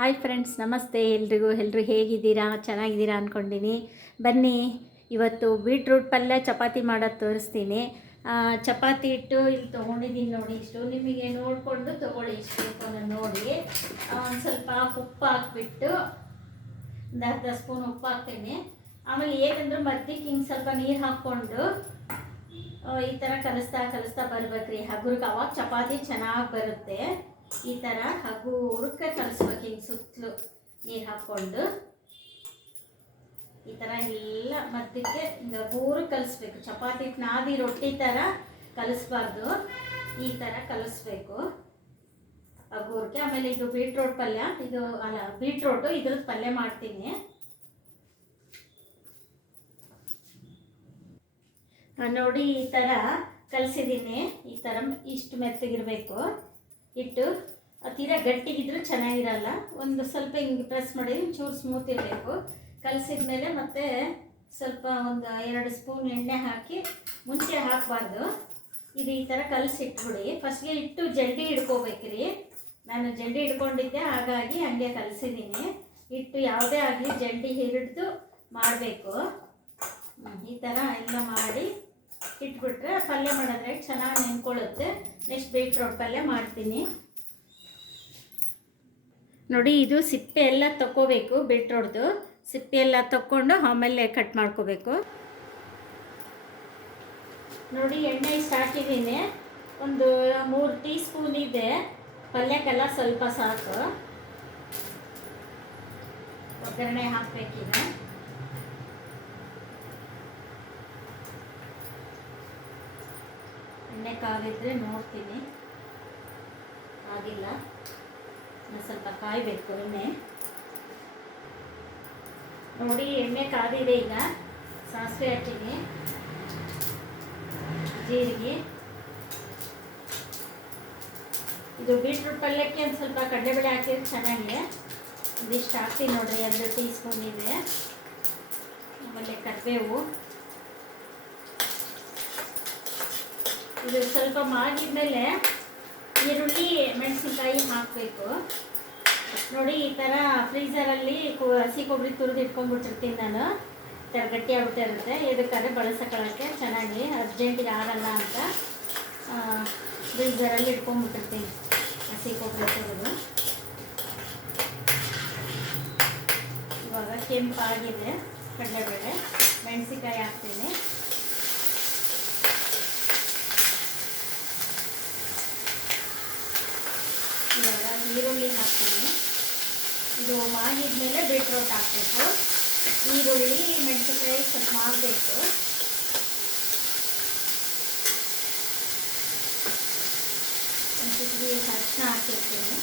Hi friends, ನಮಸ್ತೆ ಎಲ್ಲರೂ ಹೇಗಿದ್ದೀರಾ? ಚೆನ್ನಾಗಿದ್ದೀರಾ ಅಂದ್ಕೊಂಡಿನಿ. ಬನ್ನಿ, ಇವತ್ತು ಬೀಟ್ರೂಟ್ ಪಲ್ಯ ಚಪಾತಿ ಮಾಡೋದು ತೋರಿಸ್ತೀನಿ. ಚಪಾತಿ ಹಿಟ್ಟು ಇಲ್ಲಿ ತೊಗೊಂಡಿದ್ದೀನಿ ನೋಡಿ. ಇಷ್ಟು ನಿಮಗೆ ನೋಡಿಕೊಂಡು ತೊಗೊಳ್ಳಿ, ಇಷ್ಟು ಬೇಕು ನೋಡಿ. ಒಂದು ಸ್ವಲ್ಪ ಉಪ್ಪು ಹಾಕ್ಬಿಟ್ಟು ಒಂದು ಅರ್ಧ ಸ್ಪೂನ್ ಉಪ್ಪು ಹಾಕ್ತೀನಿ. ಆಮೇಲೆ ಏನಂದ್ರೆ ಮಧ್ಯಕ್ಕೆ ಹಿಂಗೆ ಸ್ವಲ್ಪ ನೀರು ಹಾಕ್ಕೊಂಡು ಈ ಥರ ಕಲಿಸ್ತಾ ಬರ್ಬೇಕ್ರಿ ಹಗುರಕ್ಕೆ. ಅವಾಗ ಚಪಾತಿ ಚೆನ್ನಾಗಿ ಬರುತ್ತೆ. ಈ ಥರ ಹಗುರಕ್ಕೆ ಕಲಿಸ್ಬೇಕು. ಹಿಂಗೆ ಸುತ್ತಲೂ ನೀರು ಹಾಕ್ಕೊಂಡು ಈ ಥರ ಎಲ್ಲ ಮಧ್ಯಕ್ಕೆ ಹಿಂಗೆ ಹಗುರಕ್ಕೆ ಕಲಿಸ್ಬೇಕು. ಚಪಾತಿ ನಾದಿ ರೊಟ್ಟಿ ಥರ ಕಲಿಸ್ಬಾರ್ದು, ಈ ಥರ ಕಲಿಸ್ಬೇಕು ಹಗುರಕ್ಕೆ. ಆಮೇಲೆ ಇದು ಬೀಟ್ರೋಟ್ ಪಲ್ಯ, ಇದು ಅಲ್ಲ ಬೀಟ್ರೋಟು, ಇದ್ರದ್ದು ಪಲ್ಯ ಮಾಡ್ತೀನಿ ನೋಡಿ. ಈ ಥರ ಕಲಿಸಿದ್ದೀನಿ. ಈ ಥರ ಇಷ್ಟು ಮೆತ್ತಗಿರಬೇಕು ಹಿಟ್ಟು. ತೀರಾ ಗಟ್ಟಿಗಿದ್ರೂ ಚೆನ್ನಾಗಿರಲ್ಲ. ಒಂದು ಸ್ವಲ್ಪ ಹಿಂಗೆ ಪ್ರೆಸ್ ಮಾಡಿ ಚೂರು ಸ್ಮೂತ್ ಇರಬೇಕು. ಕಲಸಿದ ಮೇಲೆ ಮತ್ತೆ ಸ್ವಲ್ಪ ಒಂದು 2 ಸ್ಪೂನ್ ಎಣ್ಣೆ ಹಾಕಿ, ಮುಂಚೆ ಹಾಕಬಾರ್ದು. ಇದು ಈ ಥರ ಕಲಸಿಟ್ಬಿಡಿ. ಫಸ್ಟ್ಗೆ ಇಟ್ಟು ಜಲ್ದಿ ಹಿಡ್ಕೋಬೇಕ್ರಿ. ನಾನು ಜಲ್ದಿ ಹಿಡ್ಕೊಂಡಿದ್ದೆ, ಹಾಗಾಗಿ ಹಂಗೆ ಕಲಸಿದ್ದೀನಿ. ಹಿಟ್ಟು ಯಾವುದೇ ಆಗಲಿ ಜಲ್ದಿ ಹಿಡಿದು ಮಾಡಬೇಕು. ಈ ಥರ ಎಲ್ಲ ಮಾಡಿ ಇಟ್ಬಿಟ್ರೆ ಪಲ್ಯ ಮಾಡಿದ್ರೆ ಚೆನ್ನಾಗಿ ನೆನ್ಕೊಳ್ಳುತ್ತೆ. ನೆಕ್ಸ್ಟ್ ಬೀಟ್ರೋಟ್ ಪಲ್ಯ ಮಾಡ್ತೀನಿ ನೋಡಿ. ಇದು ಸಿಪ್ಪೆ ಎಲ್ಲ ತಗೋಬೇಕು. ಬೀಟ್ರೋಟ್ದು ಸಿಪ್ಪೆ ಎಲ್ಲ ತಕ್ಕೊಂಡು ಆಮೇಲೆ ಕಟ್ ಮಾಡ್ಕೋಬೇಕು ನೋಡಿ. ಎಣ್ಣೆ ಇಷ್ಟು ಹಾಕಿದ್ದೀನಿ, ಒಂದು 3 ಟೀ ಸ್ಪೂನ್ ಇದೆ. ಪಲ್ಯಕ್ಕೆಲ್ಲ ಸ್ವಲ್ಪ ಸಾಕು. ಒಗ್ಗರಣೆ ಹಾಕಬೇಕೀಗ. ಎಣ್ಣೆ ಕಾಗಿದ್ರೆ ನೋಡ್ತೀನಿ, ಆಗಿಲ್ಲ, ಸ್ವಲ್ಪ ಕಾಯಬೇಕು ಎಣ್ಣೆ ನೋಡಿ. ಎಣ್ಣೆ ಕಾದಿದೆ. ಈಗ ಸಾಸಿವೆ ಹಾಕ್ತೀನಿ, ಜೀರಿಗೆ. ಇದು ಬೀಟ್ರೂಟ್ ಪಲ್ಯಕ್ಕೆ ಒಂದು ಸ್ವಲ್ಪ ಕಡಲೆಬೇಳೆ ಹಾಕಿದ್ರೆ ಚೆನ್ನಾಗಿದೆ. ಇದಿಷ್ಟು ಹಾಕ್ತೀನಿ ನೋಡಿರಿ, 2 ಟೀ ಸ್ಪೂನ್ ಇದೆ. ಆಮೇಲೆ ಕರಿಬೇವು. ಇದು ಸ್ವಲ್ಪ ಮಾಡಿದ ಮೇಲೆ ಈರುಳ್ಳಿ ಮೆಣಸಿನ್ಕಾಯಿ ಹಾಕಬೇಕು ನೋಡಿ. ಈ ಥರ ಫ್ರೀಝರಲ್ಲಿ ಹಸಿ ಕೊಬ್ಬರಿ ತುರಿದು ಇಟ್ಕೊಂಡ್ಬಿಟ್ಟಿರ್ತೀನಿ ನಾನು. ಈ ಥರ ಗಟ್ಟಿ ಆಗ್ಬಿಟ್ಟಿರುತ್ತೆ. ಇದಕ್ಕಾದ್ರೆ ಬಳಸಕೊಳ್ಳೋಕ್ಕೆ ಚೆನ್ನಾಗಿ ಅರ್ಜೆಂಟಿಗೆ ಆಗಲ್ಲ ಅಂತ ಫ್ರೀಝರಲ್ಲಿ ಇಟ್ಕೊಂಡ್ಬಿಟ್ಟಿರ್ತೀನಿ ಹಸಿ ಕೊಬ್ಬರಿ ತುರಿದು. ಇವಾಗ ಕೆಂಪಾಗಿದೆ ಕಡಲೆಬೇಳೆ, ಮೆಣಸಿನ್ಕಾಯಿ ಹಾಕ್ತೀನಿ. ಇವಾಗ ಈರುಳ್ಳಿ ಹಾಕ್ತೀನಿ. ಇದು ಮಾಡಿದ್ಮೇಲೆ ಬೀಟ್ರೋಟ್ ಹಾಕಬೇಕು. ಈರುಳ್ಳಿ ಮೆಣಸಿನ್ಕಾಯಿ ಸ್ವಲ್ಪ ಮಾಡಬೇಕು. ಒಂಚೂರು ಅರಿಶಿನ ಹಾಕಿರ್ತೀನಿ.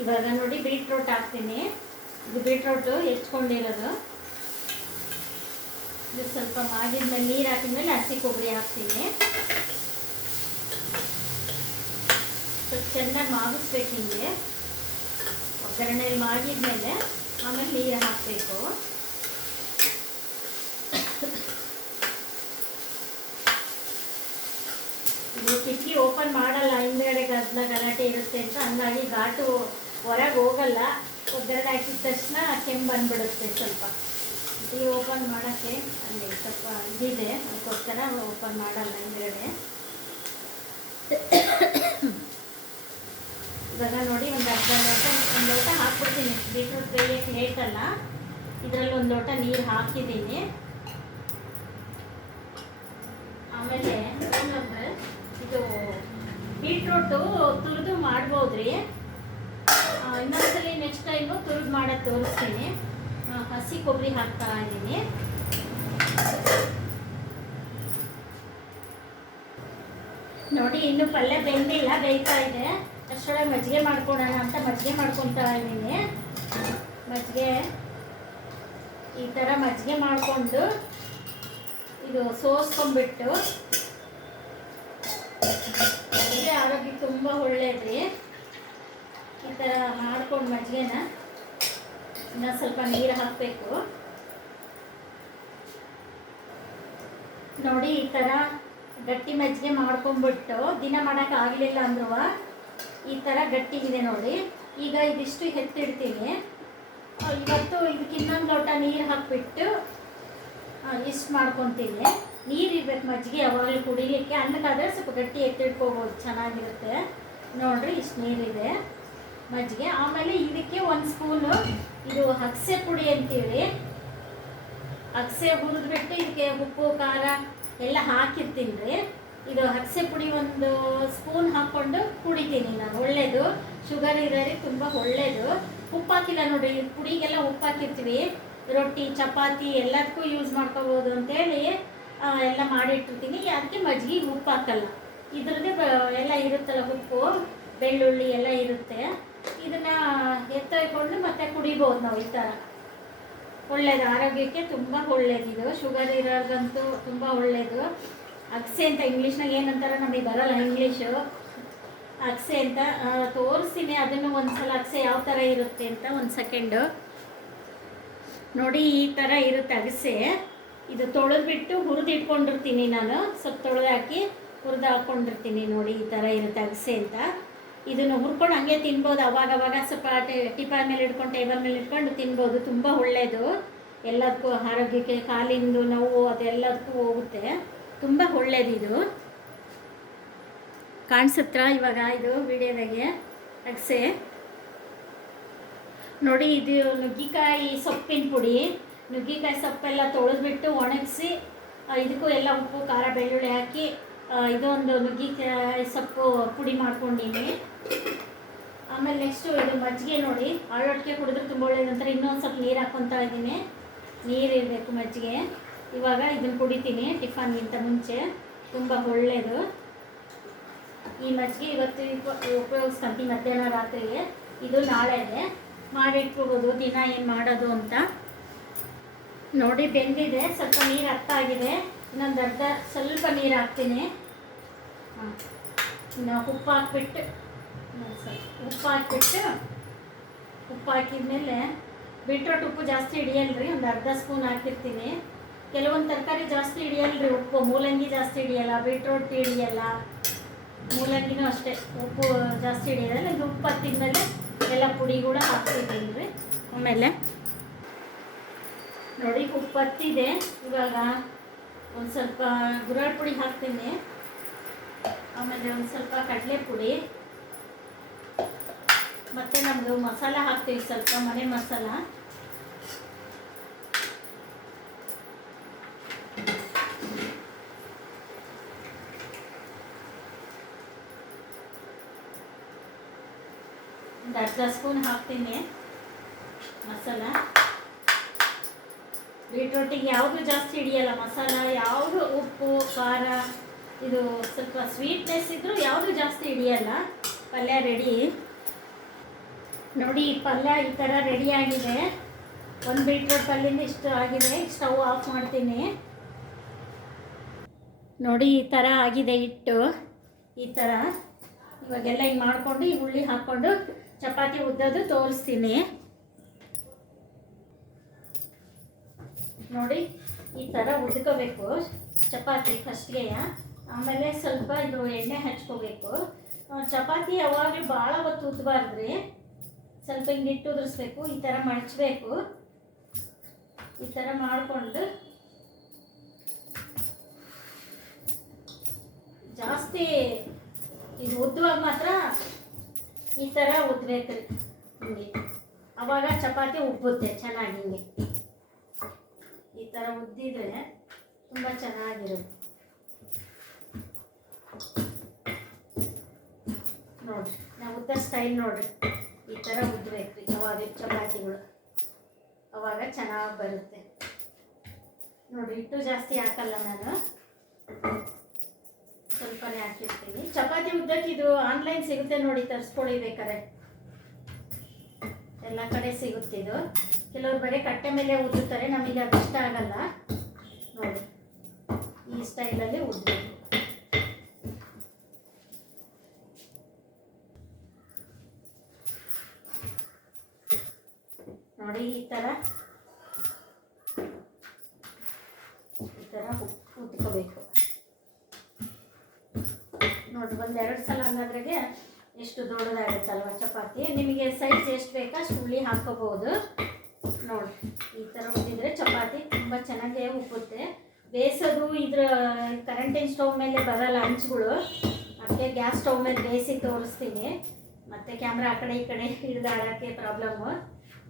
ಇವಾಗ ನೋಡಿ ಬೀಟ್ರೋಟ್ ಹಾಕ್ತೀನಿ. ಇದು ಬೀಟ್ರೋಟು ಹೆಚ್ಕೊಂಡಿರೋದು. ಇದು ಸ್ವಲ್ಪ ಮಾಡಿದ್ಮೇಲೆ ನೀರು ಹಾಕಿದ್ಮೇಲೆ ಹಸಿ ಕೊಬ್ಬರಿ ಹಾಕ್ತೀನಿ. ಸ್ವಲ್ಪ ಚೆನ್ನಾಗಿ ಮಾಗಿಸ್ಬೇಕು ಹಿಂಗೆ. ಒಗ್ಗರಣೆಯಲ್ಲಿ ಮಾಡಿದ್ಮೇಲೆ ಆಮೇಲೆ ನೀರು ಹಾಕಬೇಕು. ಇದು ಕಿಟಕಿ ಓಪನ್ ಮಾಡಲ್ಲ, ಹಿಂದ್ಗಡೆ ಗಲಾಟೆ ಇರುತ್ತೆ ಅಂತ. ಹಂಗಾಗಿ ಘಾಟು ಹೊರಗೆ ಹೋಗಲ್ಲ. ಒಗ್ಗರಣೆ ಹಾಕಿದ ತಕ್ಷಣ ಕೆಮ್ಮು ಬಂದ್ಬಿಡುತ್ತೆ. ಸ್ವಲ್ಪ ಟೀ ಓಪನ್ ಮಾಡೋಕ್ಕೆ ಅಲ್ಲಿ ಸ್ವಲ್ಪ ಇದಿದೆ, ಅದಕ್ಕೋಸ್ಕರ ಓಪನ್ ಮಾಡಲ್ಲ ಹಿಂದ್ಗಡೆ. ಇವಾಗ ನೋಡಿ ಒಂದು ಲೋಟ ಹಾಕ್ಬಿಡ್ತೀನಿ. ಬೀಟ್ರೂಟ್ ಬೇಯಕ್ಕೆ ಲೇಟಲ್ಲ, ಇದರಲ್ಲಿ 1 ಲೋಟ ನೀರು ಹಾಕಿದ್ದೀನಿ. ಆಮೇಲೆ ಇದು ಬೀಟ್ರೂಟು ತುರಿದು ಮಾಡ್ಬೋದ್ರಿ. ಇನ್ನೊಂದ್ಸಲಿ ನೆಕ್ಸ್ಟ್ ಟೈಮು ತುರಿದು ಮಾಡೋದು ತೋರಿಸ್ತೀನಿ. ಹಸಿ ಕೊಬ್ಬರಿ ಹಾಕ್ತಾ ಇದ್ದೀನಿ. ನೋಡಿ ಇನ್ನು ಪಲ್ಯ ಬೆಂದಿಲ್ಲ, ಬೇಯ್ತಾ ಇದೆ. ಅಷ್ಟರೊಳಗೆ ಮಜ್ಜಿಗೆ ಮಾಡ್ಕೊಳೋಣ ಅಂತ ಮಜ್ಜಿಗೆ ಮಾಡ್ಕೊತಾ ಇದ್ದೀನಿ. ಮಜ್ಜಿಗೆ ಈ ಥರ ಮಜ್ಜಿಗೆ ಮಾಡಿಕೊಂಡು ಇದು ಸೋಸ್ಕೊಂಡ್ಬಿಟ್ಟು, ಮಜ್ಜಿಗೆ ಆರೋಗ್ಯಕ್ಕೆ ತುಂಬ ಒಳ್ಳೆಯದ್ರಿ. ಈ ಥರ ಮಾಡ್ಕೊಂಡು ಮಜ್ಜಿಗೆನ ಇನ್ನೂ ಸ್ವಲ್ಪ ನೀರು ಹಾಕಬೇಕು. ನೋಡಿ ಈ ಥರ ಗಟ್ಟಿ ಮಜ್ಜಿಗೆ ಮಾಡ್ಕೊಂಬಿಟ್ಟು ದಿನ ಮಾಡೋಕ್ಕಾಗಲಿಲ್ಲ ಅಂದ್ರೂ ಈ ಥರ ಗಟ್ಟಿಗಿದೆ ನೋಡಿ. ಈಗ ಇದಿಷ್ಟು ಎತ್ತಿಡ್ತೀನಿ. ಇವತ್ತು ಇದಕ್ಕೆ ಇನ್ನೊಂದು ಲೋಟ ನೀರು ಹಾಕಿಬಿಟ್ಟು ಇಷ್ಟು ಮಾಡ್ಕೊತೀನಿ. ನೀರು ಇರ್ಬೇಕು ಮಜ್ಜಿಗೆ ಯಾವಾಗಲೂ ಕುಡಿಲಿಕ್ಕೆ. ಅನ್ನಕ್ಕಾದರೆ ಸ್ವಲ್ಪ ಗಟ್ಟಿ ಎತ್ತಿಡ್ಕೋಬೋದು, ಚೆನ್ನಾಗಿರುತ್ತೆ. ನೋಡಿರಿ ಇಷ್ಟು ನೀರಿದೆ ಮಜ್ಜಿಗೆ. ಆಮೇಲೆ ಇದಕ್ಕೆ ಒಂದು ಸ್ಪೂನು ಇದು ಅಗಸೆ ಪುಡಿ ಅಂತೀವಿ. ಅಗಸೆ ಹುರಿದ್ಬಿಟ್ಟು ಇದಕ್ಕೆ ಉಪ್ಪು ಖಾರ ಎಲ್ಲ ಹಾಕಿರ್ತೀನಿ ರೀ. ಇದು ಅಗಸೆ ಪುಡಿ ಒಂದು ಸ್ಪೂನ್ ಹಾಕ್ಕೊಂಡು ಕುಡಿತೀನಿ ನಾನು. ಒಳ್ಳೆಯದು, ಶುಗರ್ ಇರೋರಿಗೆ ತುಂಬ ಒಳ್ಳೆಯದು. ಉಪ್ಪು ಹಾಕಿಲ್ಲ ನೋಡಿ, ಪುಡಿಗೆಲ್ಲ ಉಪ್ಪು ಹಾಕಿರ್ತೀವಿ. ರೊಟ್ಟಿ ಚಪಾತಿ ಎಲ್ಲದಕ್ಕೂ ಯೂಸ್ ಮಾಡ್ಕೋಬೋದು ಅಂತೇಳಿ ಎಲ್ಲ ಮಾಡಿಟ್ಟಿರ್ತೀನಿ. ಅದಕ್ಕೆ ಮಜ್ಜಿಗೆ ಉಪ್ಪು ಹಾಕಲ್ಲ. ಇದ್ರದ್ದೇ ಎಲ್ಲ ಇರುತ್ತಲ್ಲ, ಉಪ್ಪು ಬೆಳ್ಳುಳ್ಳಿ ಎಲ್ಲ ಇರುತ್ತೆ. ಇದನ್ನು ಎತ್ತೊಯ್ಕೊಂಡು ಮತ್ತೆ ಕುಡಿಬೋದು ನಾವು. ಈ ಥರ ಒಳ್ಳೆಯದು, ಆರೋಗ್ಯಕ್ಕೆ ತುಂಬ ಒಳ್ಳೆಯದು. ಇದು ಶುಗರ್ ಇರೋರ್ಗಂತೂ ತುಂಬ ಒಳ್ಳೆಯದು. ಅಗಸೆ ಅಂತ ಇಂಗ್ಲೀಷ್ನಾಗ ಏನಂತಾರೆ ನಮಗೆ ಬರಲ್ಲ ಇಂಗ್ಲೀಷು. ಅಗಸೆ ಅಂತ ತೋರಿಸ್ತೀನಿ ಅದನ್ನು ಒಂದು ಸಲ, ಅಗಸೆ ಯಾವ ಥರ ಇರುತ್ತೆ ಅಂತ. ಒಂದು ಸೆಕೆಂಡು ನೋಡಿ, ಈ ಥರ ಇರುತ್ತೆ ಅಗಸೆ. ಇದು ತೊಳೆದ್ಬಿಟ್ಟು ಹುರಿದು ಇಟ್ಕೊಂಡಿರ್ತೀನಿ ನಾನು. ಸ್ವಲ್ಪ ತೊಳೆದು ಹಾಕಿ ಹುರಿದು ಹಾಕ್ಕೊಂಡಿರ್ತೀನಿ ನೋಡಿ. ಈ ಥರ ಇರುತ್ತೆ ಅಗಸೆ ಅಂತ. ಇದನ್ನು ಹುರ್ಕೊಂಡು ಹಂಗೆ ತಿನ್ಬೋದು. ಅವಾಗವಾಗ ಸ್ವಲ್ಪ ಟಿಪಾನ್ ಮೇಲೆ ಇಟ್ಕೊಂಡು ಟೇಬಲ್ ಮೇಲೆ ಇಟ್ಕೊಂಡು ತಿನ್ಬೋದು. ತುಂಬ ಒಳ್ಳೆಯದು, ಎಲ್ಲದಕ್ಕೂ ಆರೋಗ್ಯಕ್ಕೆ. ಕಾಲಿಂದು ನೋವು ಅದೆಲ್ಲದಕ್ಕೂ ಹೋಗುತ್ತೆ. ತುಂಬ ಒಳ್ಳೆಯದು. ಇದು ಕಾಣಿಸುತ್ತಾ ಇವಾಗ ಇದು ವಿಡಿಯೋದಾಗೆ ಅಗಸೆ ನೋಡಿ. ಇದು ನುಗ್ಗಿಕಾಯಿ ಸೊಪ್ಪಿನ ಪುಡಿ. ನುಗ್ಗಿಕಾಯಿ ಸೊಪ್ಪೆಲ್ಲ ತೊಳೆದ್ಬಿಟ್ಟು ಒಣಗಿಸಿ ಇದಕ್ಕೂ ಎಲ್ಲ ಉಪ್ಪು ಖಾರ ಬೆಳ್ಳುಳ್ಳಿ ಹಾಕಿ ಇದೊಂದು ನುಗ್ಗಿಕಾಯಿ ಸೊಪ್ಪು ಪುಡಿ ಮಾಡ್ಕೊಂಡೀನಿ. ಆಮೇಲೆ ನೆಕ್ಸ್ಟು ಇದು ಮಜ್ಜಿಗೆ ನೋಡಿ, ಆಳೊಟ್ಟಿಗೆ ಕುಡಿದ್ರೆ ತುಂಬ ಒಳ್ಳೇದು ಅಂತಾರೆ. ಇನ್ನೊಂದು ಸ್ವಲ್ಪ ನೀರು ಹಾಕ್ಕೊತಾ ಇದ್ದೀನಿ. ನೀರಿರಬೇಕು ಮಜ್ಜಿಗೆ. ಇವಾಗ ಇದನ್ನು ಕುಡಿತೀನಿ ಟಿಫನ್ಗಿಂತ ಮುಂಚೆ. ತುಂಬ ಒಳ್ಳೆಯದು ಈ ಮಜ್ಜಿಗೆ. ಇವತ್ತು ಉಪಯೋಗಿಸ್ಕೊಂತೀನಿ ಮಧ್ಯಾಹ್ನ ರಾತ್ರಿಗೆ. ಇದು ನಾಳೆಗೆ ಮಾಡಿಟ್ಕೋಬೋದು, ದಿನ ಏನು ಮಾಡೋದು ಅಂತ. ನೋಡಿ ಬೆಂದಿದೆ, ಸ್ವಲ್ಪ ನೀರು ಆಗಿದೆ. ಇನ್ನೊಂದು ಅರ್ಧ ಸ್ವಲ್ಪ ನೀರು ಹಾಕ್ತೀನಿ. ಇನ್ನು ಉಪ್ಪು ಹಾಕ್ಬಿಟ್ಟು ಉಪ್ಪು ಹಾಕಿದ್ಮೇಲೆ ಬೀಟ್ರೋಟ್ ಉಪ್ಪು ಜಾಸ್ತಿ ಹಿಡಿಯಲ್ರಿ. ಒಂದು ಅರ್ಧ ಸ್ಪೂನ್ ಹಾಕಿರ್ತೀನಿ. ಕೆಲವೊಂದು ತರಕಾರಿ ಜಾಸ್ತಿ ಹಿಡಿಯಲ್ರಿ ಉಪ್ಪು. ಮೂಲಂಗಿ ಜಾಸ್ತಿ ಹಿಡಿಯಲ್ಲ, ಬೀಟ್ರೋಟ್ ಹಿಡಿಯಲ್ಲ, ಮೂಲಂಗಿನೂ ಅಷ್ಟೇ ಉಪ್ಪು ಜಾಸ್ತಿ ಹಿಡಿಯೋಲ್ಲ. ಇದು ಉಪ್ಪು ಹತ್ತಿದ್ಮೇಲೆ ಎಲ್ಲ ಪುಡಿ ಕೂಡ ಹಾಕ್ತಿದ್ದೀನಿ ರೀ. ಆಮೇಲೆ ನೋಡಿ ಉಪ್ಪು ಹತ್ತಿದೆ. ಇವಾಗ ಒಂದು ಸ್ವಲ್ಪ ಗುರಾಳ್ ಪುಡಿ ಹಾಕ್ತೀನಿ. ಆಮೇಲೆ ಒಂದು ಸ್ವಲ್ಪ ಕಡಲೆ ಪುಡಿ, ಮತ್ತು ನಮ್ಮದು ಮಸಾಲ ಹಾಕ್ತೀವಿ ಸ್ವಲ್ಪ, ಮನೆ ಮಸಾಲ. ಒಂದು ಅರ್ಧ ಸ್ಪೂನ್ ಹಾಕ್ತೀನಿ ಮಸಾಲ. ಬೀಟ್ರೋಟಿಗೆ ಯಾವುದು ಜಾಸ್ತಿ ಹಿಡಿಯಲ್ಲ ಮಸಾಲ, ಯಾವುದು ಉಪ್ಪು ಖಾರ ಇದು ಸ್ವಲ್ಪ ಸ್ವೀಟ್ನೆಸ್ ಇದ್ದರೂ ಯಾವುದು ಜಾಸ್ತಿ ಹಿಡಿಯಲ್ಲ. ಪಲ್ಯ ರೆಡಿ ನೋಡಿ. ಈ ಪಲ್ಯ ಈ ಥರ ರೆಡಿಯಾಗಿದೆ. ಒಂದು ಬೀಟ್ರೋಟ್ ಪಲ್ಯದಿಂದ ಇಷ್ಟು ಆಗಿದೆ. ಸ್ಟವ್ ಆಫ್ ಮಾಡ್ತೀನಿ ನೋಡಿ. ಈ ಥರ ಆಗಿದೆ ಹಿಟ್ಟು. ಈ ಥರ ಇವಾಗೆಲ್ಲ ಹಿಂಗೆ ಮಾಡಿಕೊಂಡು ಈ ಹುಳಿ ಹಾಕ್ಕೊಂಡು ಚಪಾತಿ ಉದ್ದೋದು ತೋರಿಸ್ತೀನಿ ನೋಡಿ. ಈ ಥರ ಉದ್ಕೋಬೇಕು ಚಪಾತಿ ಫಸ್ಟ್ಗೆ. ಆಮೇಲೆ ಸ್ವಲ್ಪ ಇದು ಎಣ್ಣೆ ಹಚ್ಕೋಬೇಕು. ಚಪಾತಿ ಯಾವಾಗಲೂ ಭಾಳ ಹೊತ್ತು ಉದ್ದಬಾರ್ದ್ರಿ. ಸ್ವಲ್ಪ ಹಿಂಗೆ ಇಟ್ಟು ಉದುರಿಸ್ಬೇಕು. ಈ ಥರ ಮಡಚಬೇಕು. ಈ ಥರ ಮಾಡಿಕೊಂಡು ಜಾಸ್ತಿ ಇದು ಉದ್ದುವಾಗ ಮಾತ್ರ ಈ ಥರ ಉದ್ದಬೇಕು ಹಿಂಗೆ. ಆವಾಗ ಚಪಾತಿ ಉಬ್ಬುತ್ತೆ ಚೆನ್ನಾಗಿ. ಹಿಂಗೆ ಈ ಥರ ಉದ್ದಿದ್ರೆ ತುಂಬ ಚೆನ್ನಾಗಿರುತ್ತೆ ನೋಡಿರಿ. ನಾವು ಉದ್ದ ಸ್ಟೈಲ್ ನೋಡಿರಿ, ಈ ಥರ ಉದ್ದಬೇಕು ರೀ ಅವಾಗ ಚಪಾತಿಗಳು. ಅವಾಗ ಚೆನ್ನಾಗಿ ಬರುತ್ತೆ ನೋಡಿರಿ. ಹಿಟ್ಟು ಜಾಸ್ತಿ ಹಾಕಲ್ಲ ನಾನು, ಸ್ವಲ್ಪನೇ ಹಾಕಿರ್ತೀನಿ. ಚಪಾತಿ ಉದ್ದಕ್ಕೆ ಇದು ಆನ್ಲೈನ್ ಸಿಗುತ್ತೆ ನೋಡಿ, ತರಿಸ್ಕೊಳ್ಳಿ ಬೇಕಾರೆ. ಎಲ್ಲ ಕಡೆ ಸಿಗುತ್ತೆ ಇದು. ಕೆಲವ್ರು ಬರೀ ಕಟ್ಟೆ ಮೇಲೆ ಉದ್ದುತ್ತಾರೆ, ನಮಗೆ ಅದು ಇಷ್ಟ ಆಗಲ್ಲ ನೋಡಿ. ಈ ಸ್ಟೈಲಲ್ಲಿ ಉದ್ದಬೇಕು ನೋಡಿ. ಈ ಥರ ಉತ್ಕೋಬೇಕು. ನೋಡಿ, ಒಂದೆರಡು ಸಲ ಹಂಗಾದ್ರಾಗೆ ಎಷ್ಟು ದೊಡ್ಡದಾಗುತ್ತಲ್ವ ಚಪಾತಿ. ನಿಮಗೆ ಸೈಜ್ ಎಷ್ಟು ಬೇಕಾ ಅಷ್ಟು ಹುಳಿ ಹಾಕ್ಕೋಬೋದು. ನೋಡಿ, ಈ ಥರ ಉದ್ದಿದ್ರೆ ಚಪಾತಿ ತುಂಬ ಚೆನ್ನಾಗೇ ಉಪ್ಪುತ್ತೆ. ಬೇಯಿಸೋದು ಇದ್ರ ಕರೆಂಟಿನ ಸ್ಟವ್ ಮೇಲೆ ಬರೋಲ್ಲ ಹಂಚುಗಳು, ಅದಕ್ಕೆ ಗ್ಯಾಸ್ ಸ್ಟವ್ ಮೇಲೆ ಬೇಯಿಸಿ ತೋರಿಸ್ತೀನಿ. ಮತ್ತು ಕ್ಯಾಮ್ರಾ ಆ ಕಡೆ ಈ ಕಡೆ ಹಿಡಿದಾಡೋಕ್ಕೆ ಪ್ರಾಬ್ಲಮ್ಮು,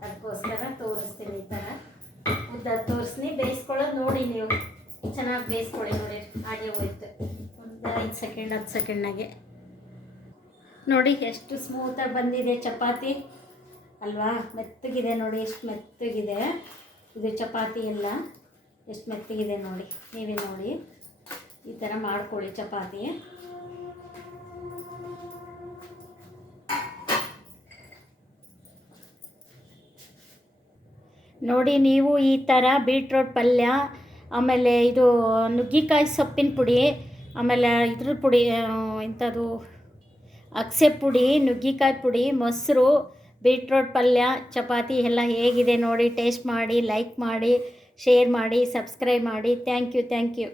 ಅದಕ್ಕೋಸ್ಕರ ತೋರಿಸ್ತೀನಿ. ಈ ಥರ ಉದ್ದ ತೋರಿಸ್ತೀನಿ. ಬೇಯಿಸ್ಕೊಳ್ಳೋದು ನೋಡಿ, ನೀವು ಚೆನ್ನಾಗಿ ಬೇಯಿಸ್ಕೊಳ್ಳಿ. ನೋಡಿ, ಹಾಗೆ ಹೋಯ್ತು ಒಂದು 5 ಸೆಕೆಂಡ್ 10 ಸೆಕೆಂಡ್ನಾಗೆ. ನೋಡಿ ಎಷ್ಟು ಸ್ಮೂತಾಗಿ ಬಂದಿದೆ ಚಪಾತಿ ಅಲ್ವಾ. ಮೆತ್ತಗಿದೆ ನೋಡಿ, ಎಷ್ಟು ಮೆತ್ತಗಿದೆ ಇದು ಚಪಾತಿ ಎಲ್ಲ, ಎಷ್ಟು ಮೆತ್ತಗಿದೆ ನೋಡಿ. ನೀವೇ ನೋಡಿ, ಈ ಥರ ಮಾಡ್ಕೊಳ್ಳಿ ಚಪಾತಿ. ನೋಡಿ, ನೀವು ಈ ಥರ ಬೀಟ್ರೋಟ್ ಪಲ್ಯ, ಆಮೇಲೆ ಇದು ನುಗ್ಗಿಕಾಯಿ ಸೊಪ್ಪಿನ ಪುಡಿ, ಆಮೇಲೆ ಇದ್ರ ಪುಡಿ ಇಂಥದ್ದು ಅಗಸೆ ಪುಡಿ, ನುಗ್ಗಿಕಾಯಿ ಪುಡಿ, ಮೊಸರು, ಬೀಟ್ರೋಟ್ ಪಲ್ಯ, ಚಪಾತಿ ಎಲ್ಲ ಹೇಗಿದೆ ನೋಡಿ. ಟೇಸ್ಟ್ ಮಾಡಿ, ಲೈಕ್ ಮಾಡಿ, ಶೇರ್ ಮಾಡಿ, ಸಬ್ಸ್ಕ್ರೈಬ್ ಮಾಡಿ. Thank you.